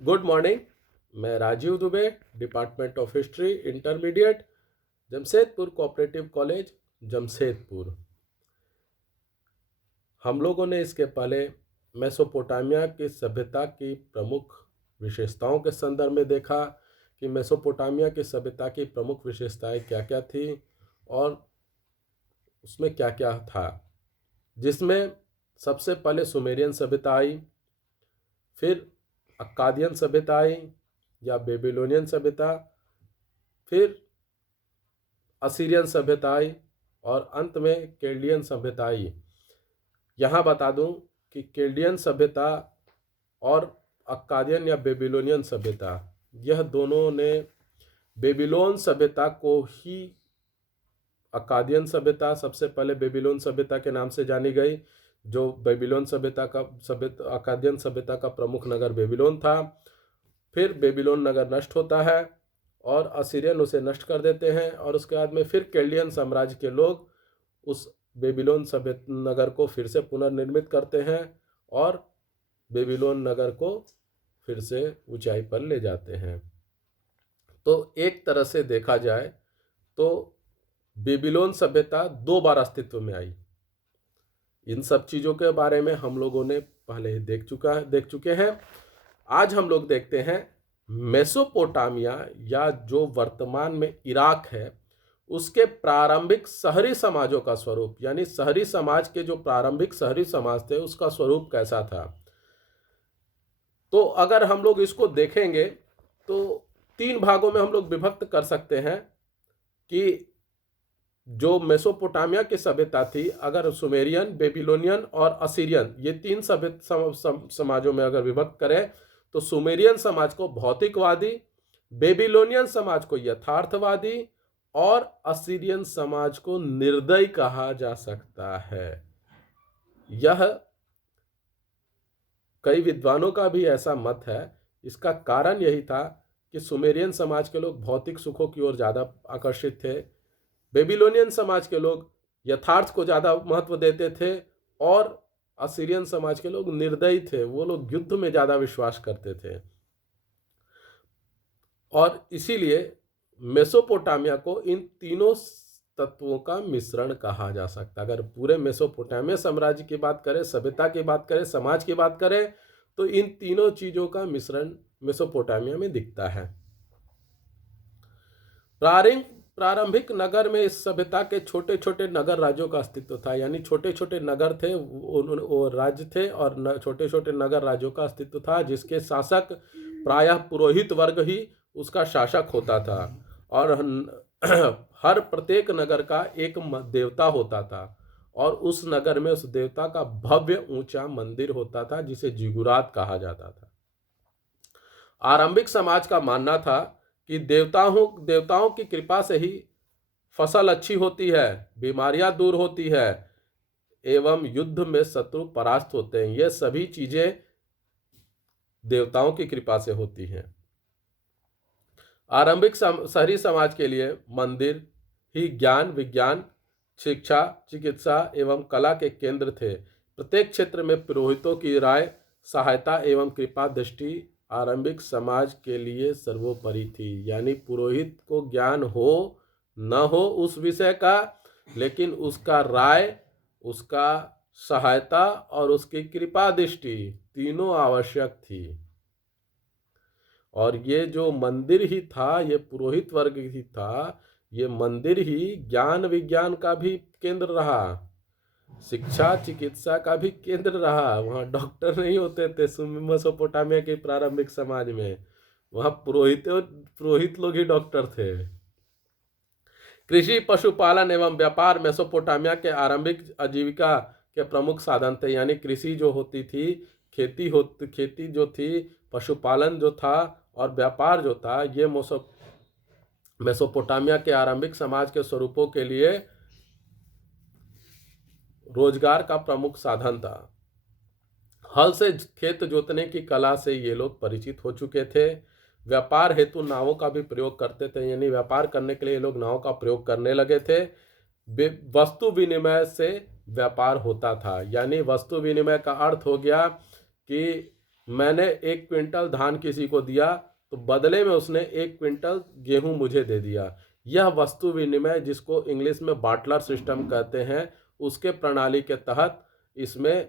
Good morning. मैं Rajeev Dubey, department of history, intermediate, Jamshedpur cooperative college, Jamshedpur. हम लोगों ने इसके पहले मेसोपोटामिया की सभ्यता की प्रमुख विशेषताओं के संदर्भ में देखा कि मेसोपोटामिया की सभ्यता की प्रमुख विशेषताएं क्या क्या थी और उसमें क्या क्या था, जिसमें सबसे पहले सुमेरियन सभ्यता आई, फिर अक्कादियन सभ्यता आई या बेबीलोनियन सभ्यता, फिर असीरियन सभ्यता आई और अंत में केल्डियन सभ्यता आई। यहाँ बता दूं कि केल्डियन सभ्यता और अक्कादियन या बेबीलोनियन सभ्यता, यह दोनों ने बेबीलोन सभ्यता को ही, अक्कादियन सभ्यता सबसे पहले बेबीलोन सभ्यता के नाम से जानी गई, जो बेबीलोन सभ्यता का अक्कादियन सभ्यता का प्रमुख नगर बेबीलोन था। फिर बेबीलोन नगर नष्ट होता है और असीरियन उसे नष्ट कर देते हैं और उसके बाद में फिर केल्डियन साम्राज्य के लोग उस बेबीलोन सभ्य नगर को फिर से पुनर्निर्मित करते हैं और बेबीलोन नगर को फिर से ऊंचाई पर ले जाते हैं। तो एक तरह से देखा जाए तो बेबीलोन सभ्यता दो बार अस्तित्व में आई। इन सब चीज़ों के बारे में हम लोगों ने पहले ही देख चुके हैं। आज हम लोग देखते हैं मेसोपोटामिया या जो वर्तमान में इराक है उसके प्रारंभिक शहरी समाजों का स्वरूप, यानी शहरी समाज के जो प्रारंभिक शहरी समाज थे उसका स्वरूप कैसा था। तो अगर हम लोग इसको देखेंगे तो तीन भागों में हम लोग विभक्त कर सकते हैं कि जो मेसोपोटामिया की सभ्यता थी, अगर सुमेरियन, बेबीलोनियन और असीरियन, ये तीन समाजों में अगर विभक्त करें तो सुमेरियन समाज को भौतिकवादी, बेबीलोनियन समाज को यथार्थवादी और असीरियन समाज को निर्दयी कहा जा सकता है। यह कई विद्वानों का भी ऐसा मत है। इसका कारण यही था कि सुमेरियन समाज के लोग भौतिक सुखों की ओर ज़्यादा आकर्षित थे, बेबीलोनियन समाज के लोग यथार्थ को ज़्यादा महत्व देते थे और असीरियन समाज के लोग निर्दयी थे, वो लोग युद्ध में ज़्यादा विश्वास करते थे। और इसीलिए मेसोपोटामिया को इन तीनों तत्वों का मिश्रण कहा जा सकता है। अगर पूरे मेसोपोटामिया साम्राज्य की बात करें, सभ्यता की बात करें, समाज की बात करें, तो इन तीनों चीज़ों का मिश्रण मेसोपोटामिया में दिखता है। प्रारंभिक नगर में इस सभ्यता के छोटे छोटे नगर राज्यों का अस्तित्व था, यानी छोटे छोटे नगर थे, वो राज्य थे और छोटे छोटे नगर राज्यों का अस्तित्व था, जिसके शासक प्रायः पुरोहित वर्ग ही उसका शासक होता था और हर प्रत्येक नगर का एक देवता होता था और उस नगर में उस देवता का भव्य ऊंचा मंदिर होता था जिसे जिगुरात कहा जाता था। आरंभिक समाज का मानना था कि देवताओं की कृपा से ही फसल अच्छी होती है, बीमारियां दूर होती है एवं युद्ध में शत्रु परास्त होते हैं। ये सभी चीजें देवताओं की कृपा से होती हैं। आरंभिक शहरी समाज के लिए मंदिर ही ज्ञान, विज्ञान, शिक्षा, चिकित्सा एवं कला के केंद्र थे। प्रत्येक क्षेत्र में पुरोहितों की राय, सहायता एवं कृपा दृष्टि आरंभिक समाज के लिए सर्वोपरि थी। यानी पुरोहित को ज्ञान हो न हो उस विषय का, लेकिन उसका राय, उसका सहायता और उसकी कृपा दृष्टि तीनों आवश्यक थी। और ये जो मंदिर ही था, ये पुरोहित वर्ग ही था, ये मंदिर ही ज्ञान विज्ञान का भी केंद्र रहा, शिक्षा चिकित्सा का भी केंद्र रहा। वहाँ डॉक्टर नहीं होते थे मेसोपोटामिया के प्रारंभिक समाज में, वहाँ पुरोहित लोग ही डॉक्टर थे। कृषि, पशुपालन एवं व्यापार मेसोपोटामिया के आरंभिक आजीविका के प्रमुख साधन थे। यानी कृषि जो होती थी, खेती जो थी, पशुपालन जो था और व्यापार जो था, ये मेसोपोटामिया के आरंभिक समाज के स्वरूपों के लिए रोजगार का प्रमुख साधन था। हल से खेत जोतने की कला से ये लोग परिचित हो चुके थे। व्यापार हेतु नावों का भी प्रयोग करते थे, यानी व्यापार करने के लिए ये लोग नावों का प्रयोग करने लगे थे। वस्तु विनिमय से व्यापार होता था, यानी वस्तु विनिमय का अर्थ हो गया कि मैंने 1 क्विंटल धान किसी को दिया तो बदले में उसने 1 क्विंटल गेहूं मुझे दे दिया। यह वस्तु विनिमय, जिसको इंग्लिश में बाटलर सिस्टम कहते हैं, उसके प्रणाली के तहत इसमें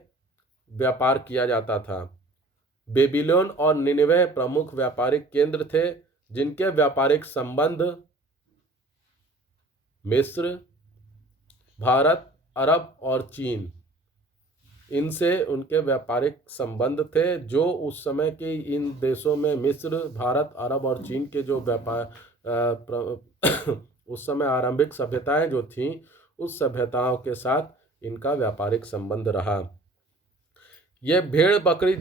व्यापार किया जाता था। बेबीलोन और निनिवे प्रमुख व्यापारिक केंद्र थे, जिनके व्यापारिक संबंध मिस्र, भारत, अरब और चीन, इनसे उनके व्यापारिक संबंध थे। जो उस समय की इन देशों में मिस्र, भारत, अरब और चीन के जो व्यापार उस समय आरंभिक सभ्यताएं जो थीं, उस सभ्यताओं के साथ इनका व्यापारिक संबंध रहा। ये भेड़ बकरी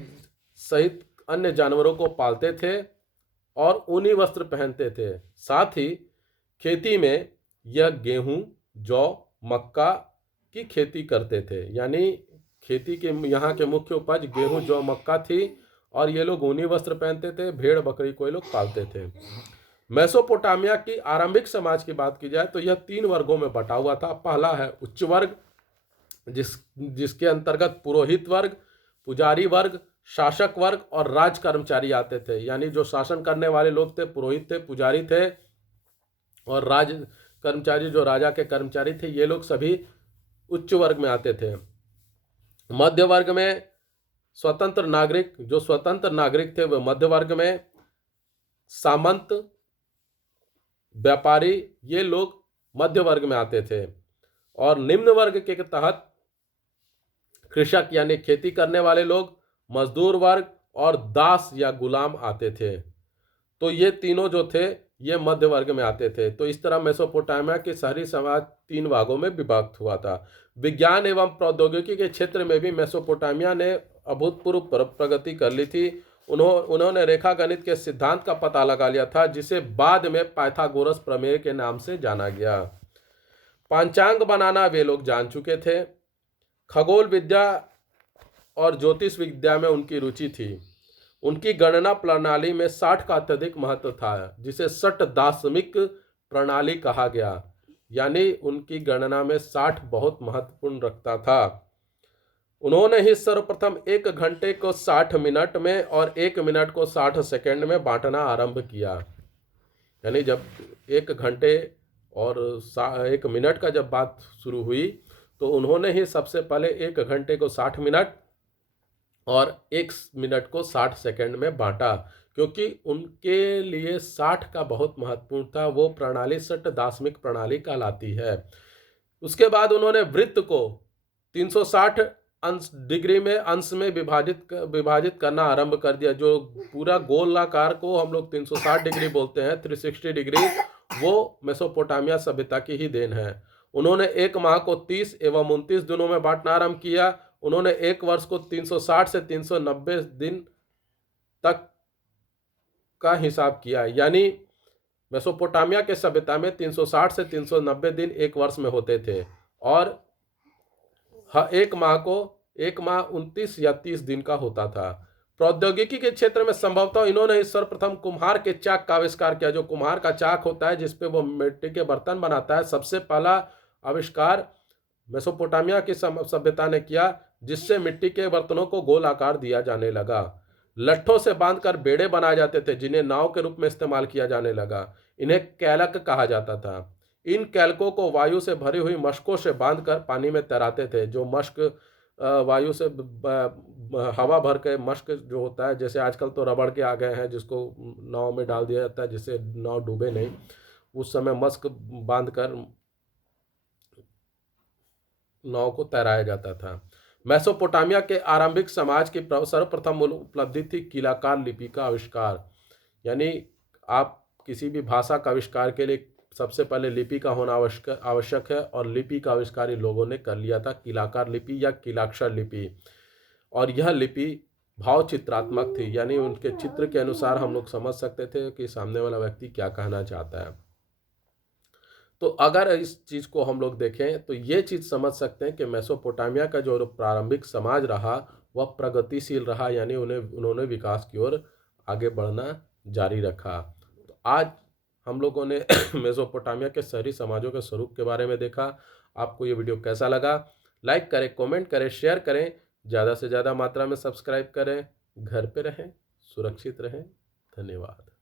सहित अन्य जानवरों को पालते थे और ऊनी वस्त्र पहनते थे। साथ ही खेती में यह गेहूं, जौ, मक्का की खेती करते थे। यानी खेती के यहाँ के मुख्य उपज गेहूं, जौ, मक्का थी और ये लोग ऊनी वस्त्र पहनते थे। भेड़ बकरी को ये लोग पालते थे। मेसोपोटामिया की आरंभिक समाज की बात की जाए तो यह 3 वर्गों में बटा हुआ था। पहला है उच्च वर्ग, जिसके अंतर्गत पुरोहित वर्ग, पुजारी वर्ग, शासक वर्ग और राज कर्मचारी आते थे। यानी जो शासन करने वाले लोग थे, पुरोहित थे, पुजारी थे और राज कर्मचारी जो राजा के कर्मचारी थे, ये लोग सभी उच्च वर्ग में आते थे। मध्य वर्ग में स्वतंत्र नागरिक, जो स्वतंत्र नागरिक थे वे मध्य वर्ग में, सामंत, व्यापारी, ये लोग मध्य वर्ग में आते थे। और निम्न वर्ग के तहत कृषक यानी खेती करने वाले लोग, मजदूर वर्ग और दास या गुलाम आते थे। तो ये तीनों जो थे ये मध्य वर्ग में आते थे। तो इस तरह मेसोपोटामिया के शहरी समाज 3 भागों में विभक्त हुआ था। विज्ञान एवं प्रौद्योगिकी के क्षेत्र में भी मेसोपोटामिया ने अभूतपूर्व प्रगति कर ली थी। उन्होंने रेखा गणित के सिद्धांत का पता लगा लिया था, जिसे बाद में पाइथागोरस प्रमेय के नाम से जाना गया। पंचांग बनाना वे लोग जान चुके थे। खगोल विद्या और ज्योतिष विद्या में उनकी रुचि थी। उनकी गणना प्रणाली में 60 का अत्यधिक महत्व था, जिसे षट दाशमिक प्रणाली कहा गया। यानी उनकी गणना में 60 बहुत महत्वपूर्ण रखता था। उन्होंने ही सर्वप्रथम 1 घंटे को 60 मिनट में और 1 मिनट को 60 सेकंड में बांटना आरंभ किया। यानी जब 1 घंटे और 1 मिनट का जब बात शुरू हुई तो उन्होंने ही सबसे पहले 1 घंटे को 60 मिनट और 1 मिनट को 60 सेकंड में बांटा, क्योंकि उनके लिए 60 का बहुत महत्वपूर्ण था। वो प्रणाली षट दाशमिक प्रणाली कहलाती है। उसके बाद उन्होंने वृत्त को 360 डिग्री में अंश में विभाजित करना आरंभ कर दिया। जो पूरा गोलाकार को हम लोग 360 डिग्री बोलते हैं, 360 डिग्री, वो मेसोपोटामिया सभ्यता की ही देन है। उन्होंने 1 माह को 30 एवं 29 दिनों में बांटना आरंभ किया। उन्होंने 1 वर्ष को 360 से 390 दिन तक का हिसाब किया। यानी मेसोपोटामिया के सभ्यता में 360 से 390 दिन 1 वर्ष में होते थे और 1 माह 29 या 30 दिन का होता था। प्रौद्योगिकी के क्षेत्र में संभवतः इन्होंने सर्वप्रथम कुम्हार के चाक का आविष्कार किया। जो कुम्हार का चाक होता है जिसपे वो मिट्टी के बर्तन बनाता है, सबसे पहला आविष्कार मेसोपोटामिया की सभ्यता ने किया, जिससे मिट्टी के बर्तनों को गोल आकार दिया जाने लगा। लट्ठों से बांधकर बेड़े बनाए जाते थे, जिन्हें नाव के रूप में इस्तेमाल किया जाने लगा। इन्हें कैलक कहा जाता था। इन कैलकों को वायु से भरी हुई मशकों से बांधकर पानी में तैराते थे। जो मश्क वायु से हवा भर के मश्क जो होता है, जैसे आजकल तो रबड़ के आ गए हैं जिसको नाव में डाल दिया जाता है जिससे नाव डूबे नहीं, उस समय मश्क बांधकर नाव को तैराया जाता था। मेसोपोटामिया के आरंभिक समाज की सर्वप्रथम उपलब्धि थी किलाकार लिपि का आविष्कार। यानी आप किसी भी भाषा का आविष्कार के लिए सबसे पहले लिपि का होना आवश्यक है, और लिपि का आविष्कार इन लोगों ने कर लिया था, किलाकार लिपि या किलाक्षर लिपि। और यह लिपि भाव चित्रात्मक थी, यानी उनके चित्र के अनुसार हम लोग समझ सकते थे कि सामने वाला व्यक्ति क्या कहना चाहता है। तो अगर इस चीज़ को हम लोग देखें तो ये चीज़ समझ सकते हैं कि मेसोपोटामिया का जो प्रारंभिक समाज रहा वह प्रगतिशील रहा, यानी उन्होंने विकास की ओर आगे बढ़ना जारी रखा। तो आज हम लोगों ने मेसोपोटामिया के शहरी समाजों के स्वरूप के बारे में देखा। आपको ये वीडियो कैसा लगा? लाइक करें, कमेंट करें, शेयर करें, ज़्यादा से ज़्यादा मात्रा में सब्सक्राइब करें। घर पे रहें, सुरक्षित रहें। धन्यवाद।